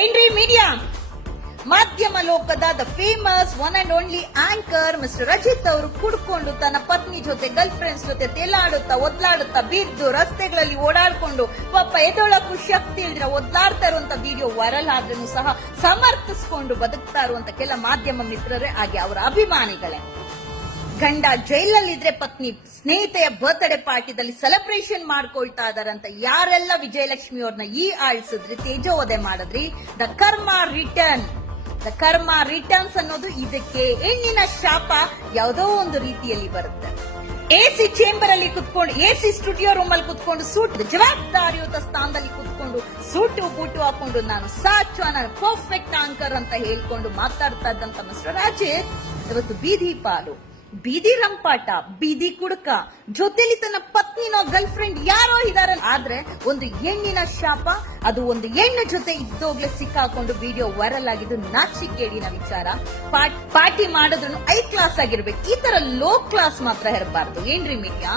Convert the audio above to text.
ಏನ್ರಿ ಮೀಡಿಯಾ ಮಾಧ್ಯಮ ಲೋಕದ the famous one and only anchor mister Rajith ಅವರು ಕುಡ್ಕೊಂಡು ತನ್ನ ಪತ್ನಿ ಜೊತೆ ಗರ್ಲ್ ಫ್ರೆಂಡ್ಸ್ ಜೊತೆ ತೇಲಾಡುತ್ತಾ ಒದ್ಲಾಡುತ್ತಾ ಬಿದ್ದು ರಸ್ತೆಗಳಲ್ಲಿ ಓಡಾಡ್ಕೊಂಡು ಪಾಪ ಎದೊಳಕ್ಕೂ ಶಕ್ತಿ ಇಲ್ದಿರ ಒದ್ಲಾಡ್ತಾ ಇರುವಂತ ವಿಡಿಯೋ ವೈರಲ್ ಆದ್ರೂ ಸಹ ಸಮರ್ಥಿಸಿಕೊಂಡು ಬದುಕ್ತಾ ಇರುವಂತ ಕೆಲ ಮಾಧ್ಯಮ ಮಿತ್ರರೇ ಹಾಗೆ ಅವರ ಅಭಿಮಾನಿಗಳೇ. ಗಂಡ ಜೈಲಲ್ಲಿದ್ರೆ ಪತ್ನಿ ಸ್ನೇಹಿತೆಯ ಬರ್ತ್ಡೇ ಪಾರ್ಟಿದಲ್ಲಿ ಸೆಲೆಬ್ರೇಷನ್ ಮಾಡ್ಕೊಳ್ತಾ ಇದಾರಂತ ಯಾರೆಲ್ಲ ವಿಜಯಲಕ್ಷ್ಮಿ ಅವ್ರನ್ನ ಆಳಿಸಿದ್ರಿ, ತೇಜೋವಧೆ ಮಾಡಿದ್ರಿ, ದ ಕರ್ಮ ರಿಟರ್ನ್ಸ್ ಅನ್ನೋದು ಇದಕ್ಕೆ. ಹೆಣ್ಣಿನ ಶಾಪ ಯಾವುದೋ ಒಂದು ರೀತಿಯಲ್ಲಿ ಬರುತ್ತೆ. ಎಸಿ ಚೇಂಬರ್ ಅಲ್ಲಿ ಕುತ್ಕೊಂಡು, ಎಸಿ ಸ್ಟುಡಿಯೋ ರೂಮ್ ಅಲ್ಲಿ ಕುತ್ಕೊಂಡು, ಸೂಟ್ ಜವಾಬ್ದಾರಿಯುತ ಸ್ಥಾನದಲ್ಲಿ ಕುತ್ಕೊಂಡು ಸೂಟು ಬೂಟು ಹಾಕೊಂಡು ನಾನು ಸಾಚು, ನಾನು ಪರ್ಫೆಕ್ಟ್ ಆಂಕರ್ ಅಂತ ಹೇಳ್ಕೊಂಡು ಮಾತಾಡ್ತಾ ಇದ್ದಂತ ಮಿಸ್ಟರ್ ರಾಜೇಶ್ ಇವತ್ತು ಬೀದಿ ಪಾಲು, ಬೀದಿ ರಂಪಾಟ, ಬೀದಿ ಕುಡುಕ, ಜೊತೆಲಿ ತನ್ನ ಪತ್ನಿನೋ ಗರ್ಲ್ ಫ್ರೆಂಡ್ ಯಾರೋ ಇದಾರೆ. ಆದ್ರೆ ಒಂದು ಹೆಣ್ಣಿನ ಶಾಪ, ಅದು ಒಂದು ಹೆಣ್ಣು ಜೊತೆ ಇದ್ದೋಗ್ಲೆ ಸಿಕ್ಕಾಕೊಂಡು ವಿಡಿಯೋ ವೈರಲ್ ಆಗಿದ್ದು ನಾಚಿಕೇಡಿನ ವಿಚಾರ. ಪಾರ್ಟಿ ಮಾಡಿದ್ರು ಐ ಕ್ಲಾಸ್ ಆಗಿರ್ಬೇಕು, ಈ ತರ ಲೋ ಕ್ಲಾಸ್ ಮಾತ್ರ ಇರಬಾರ್ದು. ಏನ್ರಿ ಮೀಡಿಯಾ?